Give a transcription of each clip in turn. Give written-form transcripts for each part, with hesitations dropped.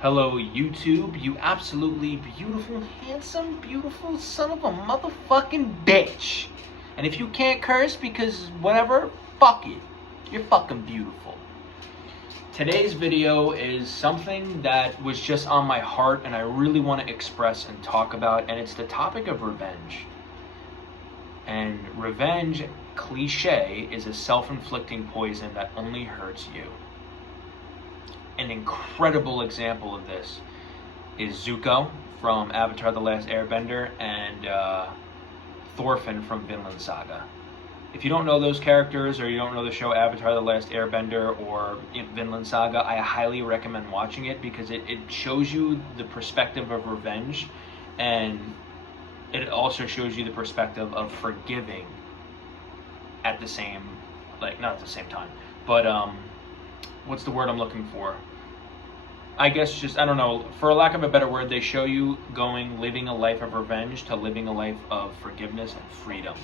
Hello, YouTube, you absolutely beautiful, handsome, beautiful son of a motherfucking bitch. And if you can't curse because whatever, fuck it. You're fucking beautiful. Today's video is something that was just on my heart and I really want to express and talk about, and it's the topic of revenge. And revenge, cliche, is a self-inflicting poison that only hurts you. An incredible example of this is Zuko from Avatar The Last Airbender and Thorfinn from Vinland Saga. If you don't know those characters or you don't know the show Avatar The Last Airbender or Vinland Saga, I highly recommend watching it because it shows you the perspective of revenge, and it also shows you the perspective of forgiving at the same, like, not at the same time, but what's the word I'm looking for? I guess just, I don't know, for lack of a better word, they show you living a life of revenge to living a life of forgiveness and freedom.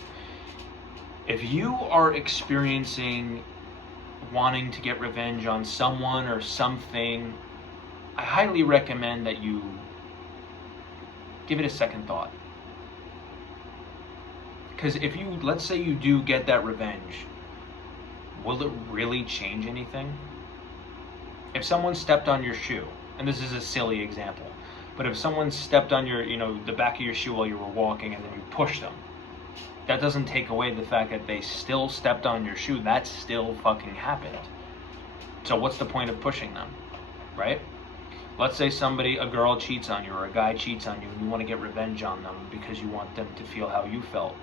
If you are experiencing wanting to get revenge on someone or something, I highly recommend that you give it a second thought. Because if you, let's say you do get that revenge, will it really change anything? If someone stepped on your shoe, and this is a silly example, but if someone stepped on your, the back of your shoe while you were walking and then you pushed them, that doesn't take away the fact that they still stepped on your shoe. That still fucking happened. So what's the point of pushing them, right? Let's say a girl cheats on you or a guy cheats on you and you want to get revenge on them because you want them to feel how you felt.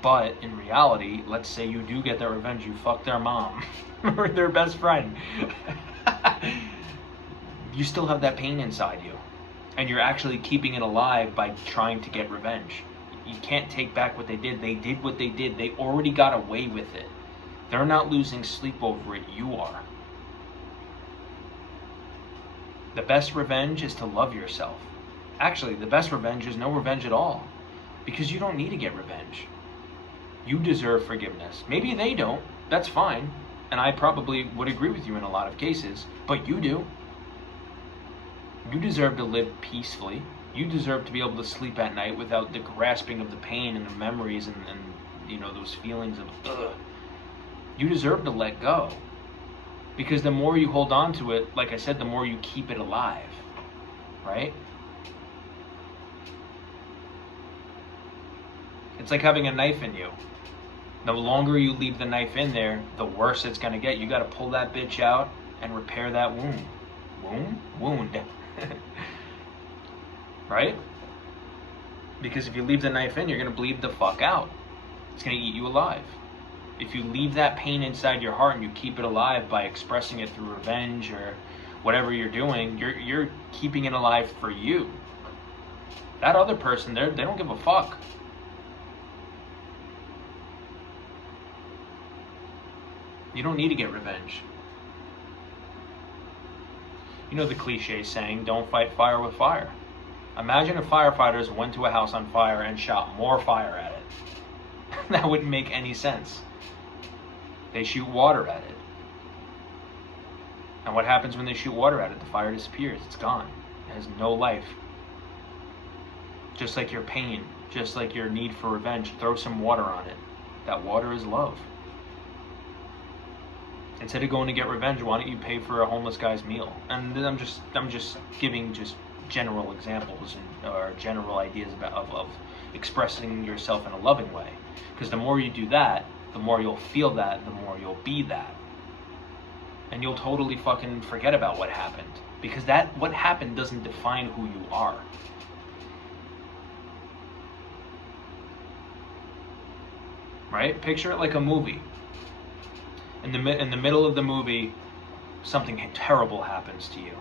But in reality, let's say you do get that revenge, you fuck their mom or their best friend. You still have that pain inside you. And you're actually keeping it alive by trying to get revenge. You can't take back what they did. They did what they did. They already got away with it. They're not losing sleep over it. You are. The best revenge is to love yourself. Actually, the best revenge is no revenge at all. Because you don't need to get revenge. You deserve forgiveness. Maybe they don't. That's fine. And I probably would agree with you in a lot of cases. But you do. You deserve to live peacefully. You deserve to be able to sleep at night without the grasping of the pain and the memories and those feelings of ugh. You deserve to let go. Because the more you hold on to it, like I said, the more you keep it alive. Right? It's like having a knife in you. The longer you leave the knife in there, the worse it's going to get. You got to pull that bitch out and repair that wound. Wound. Right? Because if you leave the knife in, you're going to bleed the fuck out. It's going to eat you alive. If you leave that pain inside your heart and you keep it alive by expressing it through revenge or whatever you're doing, you're keeping it alive for you. That other person, they don't give a fuck. You don't need to get revenge. You know the cliche saying, don't fight fire with fire. Imagine if firefighters went to a house on fire and shot more fire at it. That wouldn't make any sense. They shoot water at it. And what happens when they shoot water at it? The fire disappears. It's gone. It has no life. Just like your pain, just like your need for revenge, throw some water on it. That water is love. Instead of going to get revenge, why don't you pay for a homeless guy's meal? And I'm just giving just general examples or general ideas of expressing yourself in a loving way. Because the more you do that, the more you'll feel that, the more you'll be that. And you'll totally fucking forget about what happened. Because what happened doesn't define who you are. Right? Picture it like a movie. In the middle of the movie, something terrible happens to you.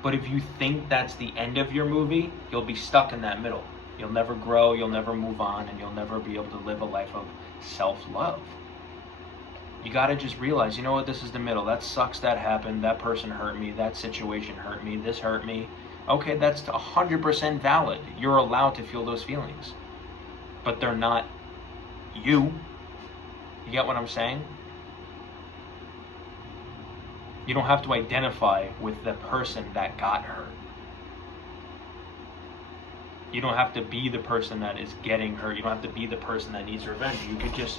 But if you think that's the end of your movie, you'll be stuck in that middle. You'll never grow, you'll never move on, and you'll never be able to live a life of self-love. You gotta just realize, you know what, this is the middle. That sucks, that happened, that person hurt me, that situation hurt me, this hurt me. Okay, that's 100% valid. You're allowed to feel those feelings. But they're not you. You get what I'm saying? You don't have to identify with the person that got hurt. You don't have to be the person that is getting hurt. You don't have to be the person that needs revenge. You could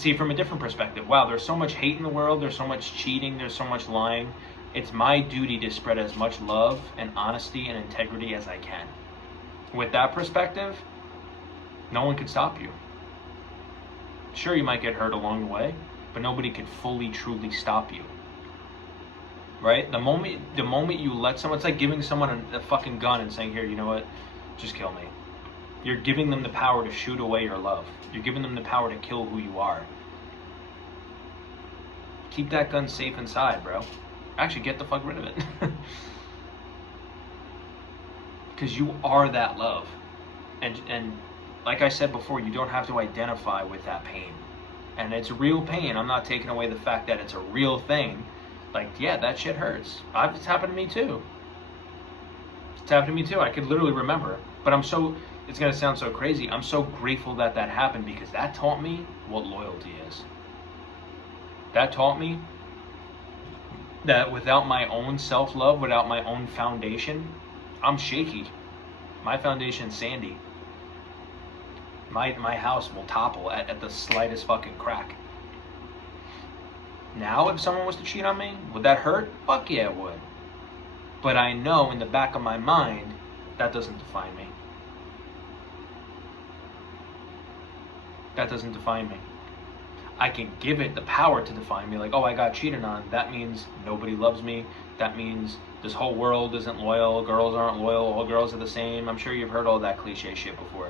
see it from a different perspective. Wow, there's so much hate in the world. There's so much cheating. There's so much lying. It's my duty to spread as much love and honesty and integrity as I can. With that perspective, no one could stop you. Sure, you might get hurt along the way, but nobody could fully, truly stop you. Right? The moment you let someone, it's like giving someone a fucking gun and saying, here, you know what? Just kill me. You're giving them the power to shoot away your love. You're giving them the power to kill who you are. Keep that gun safe inside, bro. Actually, get the fuck rid of it. Because you are that love. And like I said before, you don't have to identify with that pain. And it's real pain. I'm not taking away the fact that it's a real thing. Like, yeah, that shit hurts. It's happened to me too. It's happened to me too. I could literally remember. But it's going to sound so crazy. I'm so grateful that happened, because that taught me what loyalty is. That taught me that without my own self-love, without my own foundation, I'm shaky. My foundation's sandy. My house will topple at the slightest fucking crack. Now, if someone was to cheat on me, would that hurt? Fuck yeah, it would. But I know in the back of my mind, that doesn't define me. That doesn't define me. I can give it the power to define me. Like, oh, I got cheated on. That means nobody loves me. That means this whole world isn't loyal. Girls aren't loyal. All girls are the same. I'm sure you've heard all that cliche shit before.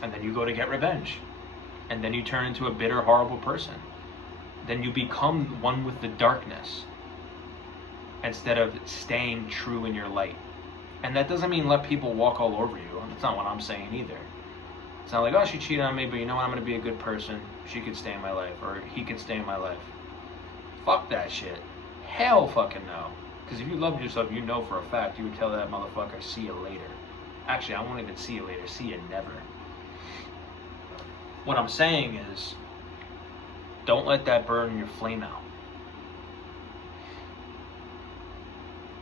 And then you go to get revenge. And then you turn into a bitter, horrible person. Then you become one with the darkness instead of staying true in your light. And that doesn't mean let people walk all over you. That's not what I'm saying either. It's not like, oh, she cheated on me, but you know what? I'm going to be a good person. She could stay in my life, or he could stay in my life. Fuck that shit. Hell fucking no. Because if you loved yourself, you know for a fact you would tell that motherfucker, see you later. Actually, I won't even see you later. See you never. What I'm saying is, don't let that burn your flame out.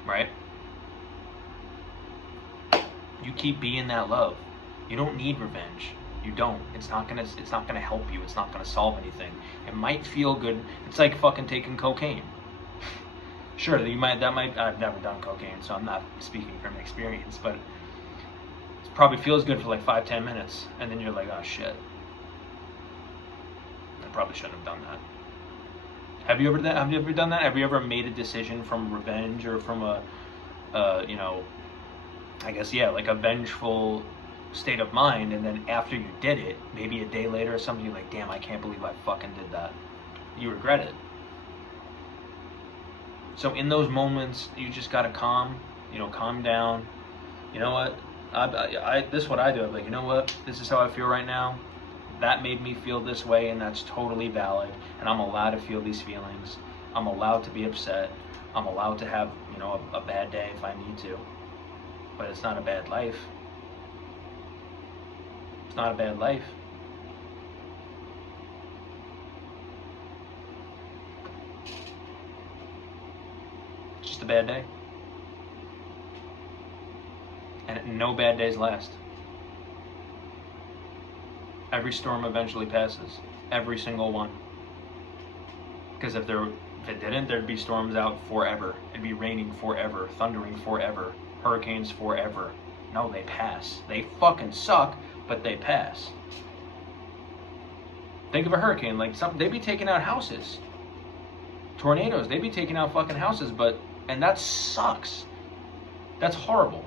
Right? You keep being that love. You don't need revenge. You don't. It's not gonna help you. It's not gonna solve anything. It might feel good. It's like fucking taking cocaine. Sure, I've never done cocaine, so I'm not speaking from experience, but it probably feels good for like 5-10 minutes, and then you're like, oh shit. Probably shouldn't have done that. Have you ever done that? Have you ever made a decision from revenge or from a like a vengeful state of mind, and then after you did it, maybe a day later or something, you're like, damn, I can't believe I fucking did that. You regret it. So in those moments, you just gotta calm down. You know what? This is what I do. I'm like, you know what? This is how I feel right now. That made me feel this way, and that's totally valid, and I'm allowed to feel these feelings. I'm allowed to be upset. I'm allowed to have, a bad day if I need to. But it's not a bad life. It's not a bad life. It's just a bad day. And no bad days last. Every storm eventually passes. Every single one. Because if it didn't, there'd be storms out forever. It'd be raining forever, thundering forever, hurricanes forever. No, they pass. They fucking suck, but they pass. Think of a hurricane, they'd be taking out houses. Tornadoes, they'd be taking out fucking houses, and that sucks. That's horrible.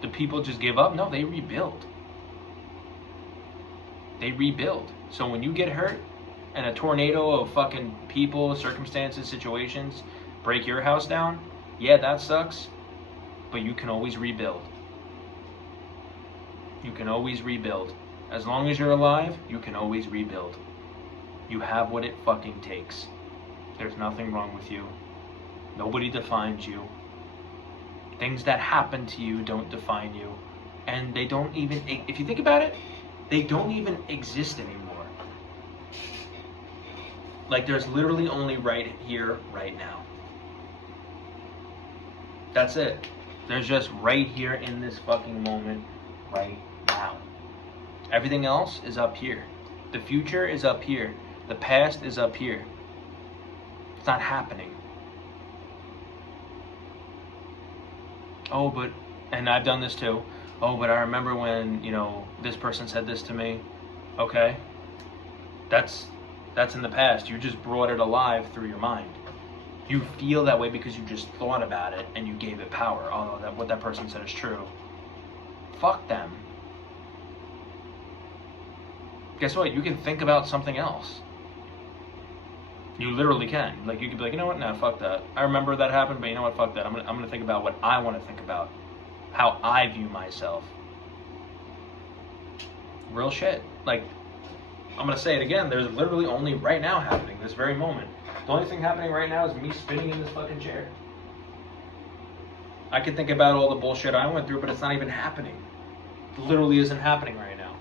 Do people just give up? No, they rebuild. They rebuild. So when you get hurt and a tornado of fucking people, circumstances, situations break your house down, yeah, that sucks, but you can always rebuild. You can always rebuild. As long as you're alive, you can always rebuild. You have what it fucking takes. There's nothing wrong with you. Nobody defines you. Things that happen to you don't define you. And they don't even, if you think about it, they don't even exist anymore. Like, there's literally only right here, right now. That's it. There's just right here in this fucking moment, right now. Everything else is up here. The future is up here. The past is up here. It's not happening. Oh, but, and I've done this too. Oh, but I remember when, you know, this person said this to me. Okay. That's in the past. You just brought it alive through your mind. You feel that way because you just thought about it and you gave it power. Oh, that what that person said is true. Fuck them. Guess what? You can think about something else. You literally can. Like, you could be like, you know what? Nah, fuck that. I remember that happened, but you know what? Fuck that. I'm gonna think about what I want to think about. How I view myself. Real shit. Like, I'm gonna say it again. There's literally only right now happening, this very moment. The only thing happening right now is me spinning in this fucking chair. I can think about all the bullshit I went through, but it's not even happening. It literally isn't happening right now.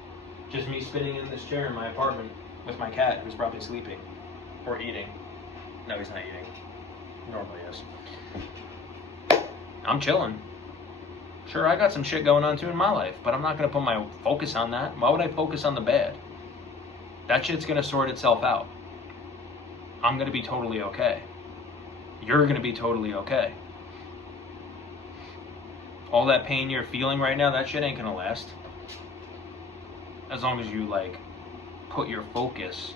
Just me spinning in this chair in my apartment with my cat, who's probably sleeping. Or eating. No, he's not eating. Normally is. I'm chilling. Sure, I got some shit going on too in my life, but I'm not going to put my focus on that. Why would I focus on the bad? That shit's going to sort itself out. I'm going to be totally okay. You're going to be totally okay. All that pain you're feeling right now, that shit ain't going to last. As long as you, like, put your focus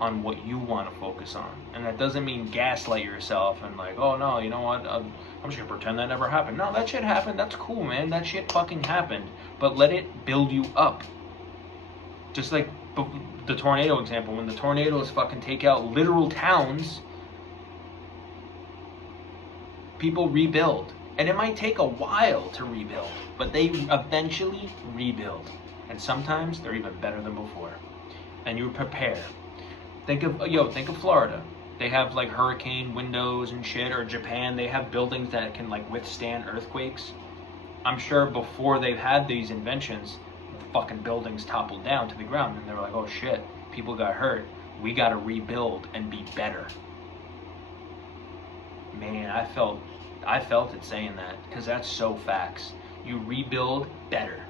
on what you want to focus on. And that doesn't mean gaslight yourself and like, oh no, you know what, I'm just gonna pretend that never happened. No, that shit happened. That's cool, man. That shit fucking happened. But let it build you up. Just like the tornado example. When the tornadoes fucking take out literal towns, people rebuild. And it might take a while to rebuild, but they eventually rebuild. And sometimes they're even better than before. And you prepare. Think of Florida. They have like hurricane windows and shit, or Japan, they have buildings that can like withstand earthquakes. I'm sure before they've had these inventions, the fucking buildings toppled down to the ground and they were like, oh shit, people got hurt. We gotta rebuild and be better. Man, I felt it saying that, because that's so facts. You rebuild better.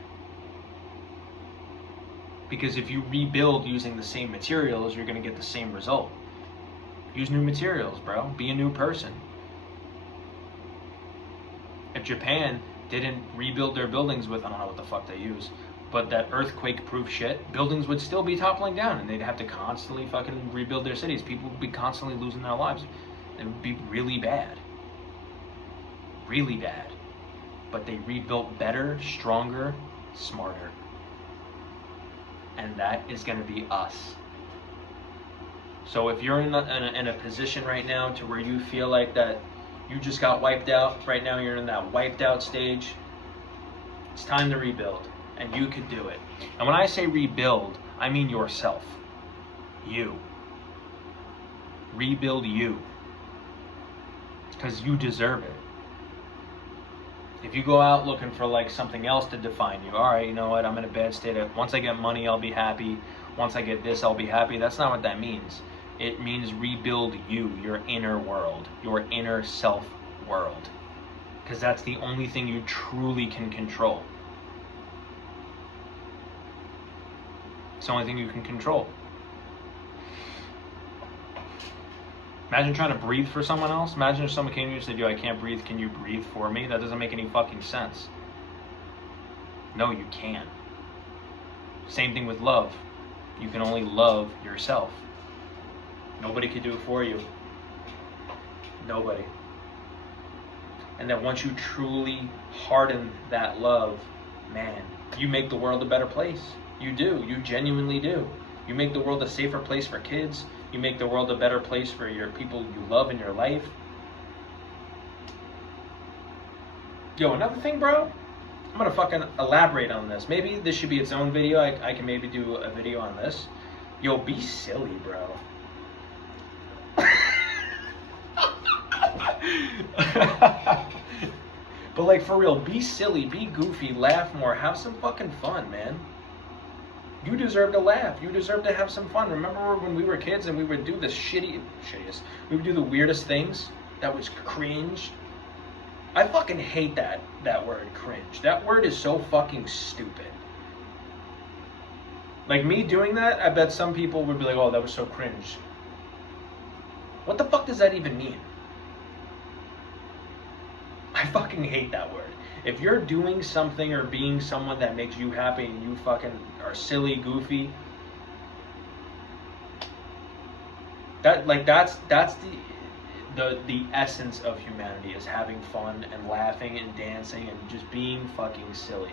Because if you rebuild using the same materials, you're going to get the same result. Use new materials, bro. Be a new person. If Japan didn't rebuild their buildings with, I don't know what the fuck they use, but that earthquake-proof shit, buildings would still be toppling down, and they'd have to constantly fucking rebuild their cities. People would be constantly losing their lives. It would be really bad. Really bad. But they rebuilt better, stronger, smarter. And that is going to be us. So if you're in a position right now to where you feel like that you just got wiped out, right now you're in that wiped out stage, it's time to rebuild. And you can do it. And when I say rebuild, I mean yourself. You. Rebuild you. Because you deserve it. If you go out looking for like something else to define you, all right, you know what, I'm in a bad state. Once I get money, I'll be happy. Once I get this, I'll be happy. That's not what that means. It means rebuild you, your inner world, your inner self world. Because that's the only thing you truly can control. It's the only thing you can control. Imagine trying to breathe for someone else. Imagine if someone came to you and said, yo, I can't breathe. Can you breathe for me? That doesn't make any fucking sense. No, you can't. Same thing with love. You can only love yourself. Nobody can do it for you. Nobody. And then once you truly harden that love, man, you make the world a better place. You do. You genuinely do. You make the world a safer place for kids. You make the world a better place for your people you love in your life. Yo, another thing, bro. I'm gonna fucking elaborate on this. Maybe this should be its own video. I can maybe do a video on this. Yo, be silly, bro. But like, for real, be silly, be goofy, laugh more, have some fucking fun, man. You deserve to laugh. You deserve to have some fun. Remember when we were kids and we would do the shittiest, we would do the weirdest things? That was cringe. I fucking hate that word, cringe. That word is so fucking stupid. Like me doing that, I bet some people would be like, oh, that was so cringe. What the fuck does that even mean? I fucking hate that word. If you're doing something or being someone that makes you happy and you fucking are silly, goofy, that's the essence of humanity, is having fun and laughing and dancing and just being fucking silly.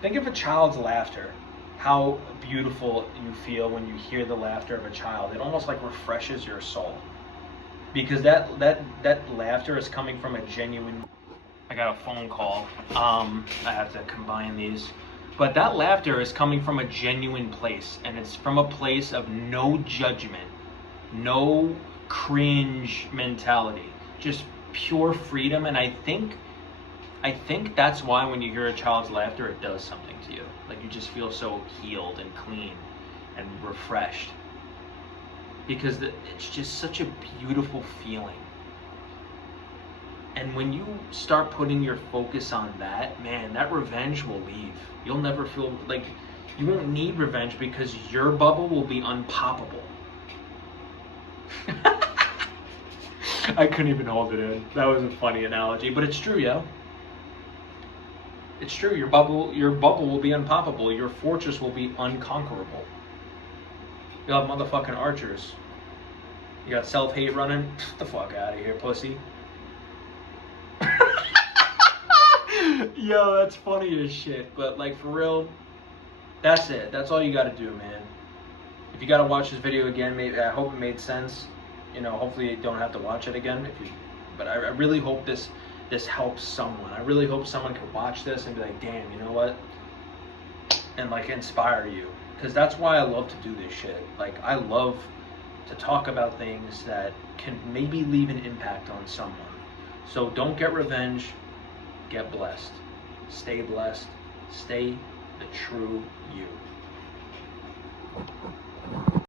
Think of a child's laughter. How beautiful you feel when you hear the laughter of a child. It almost like refreshes your soul. Because that laughter is coming from a genuine... I got a phone call. I have to combine these. But that laughter is coming from a genuine place. And it's from a place of no judgment. No cringe mentality. Just pure freedom. And I think that's why when you hear a child's laughter, it does something to you. Like you just feel so healed and clean and refreshed. Because it's just such a beautiful feeling. And when you start putting your focus on that, man, that revenge will leave. You'll never feel like, you won't need revenge because your bubble will be unpoppable. I couldn't even hold it in. That was a funny analogy, but it's true, yo. It's true. Your bubble will be unpoppable. Your fortress will be unconquerable. You'll have motherfucking archers. You got self-hate running? Get the fuck out of here, pussy. Yo, that's funny as shit. But like for real, that's it. That's all you gotta do, man. If you gotta watch this video again, maybe I hope it made sense. You know, hopefully you don't have to watch it again. But I really hope this helps someone. I really hope someone could watch this and be like, damn, you know what? And like inspire you. Because that's why I love to do this shit. Like I love to talk about things that can maybe leave an impact on someone. So don't get revenge, get blessed. Stay blessed. Stay the true you.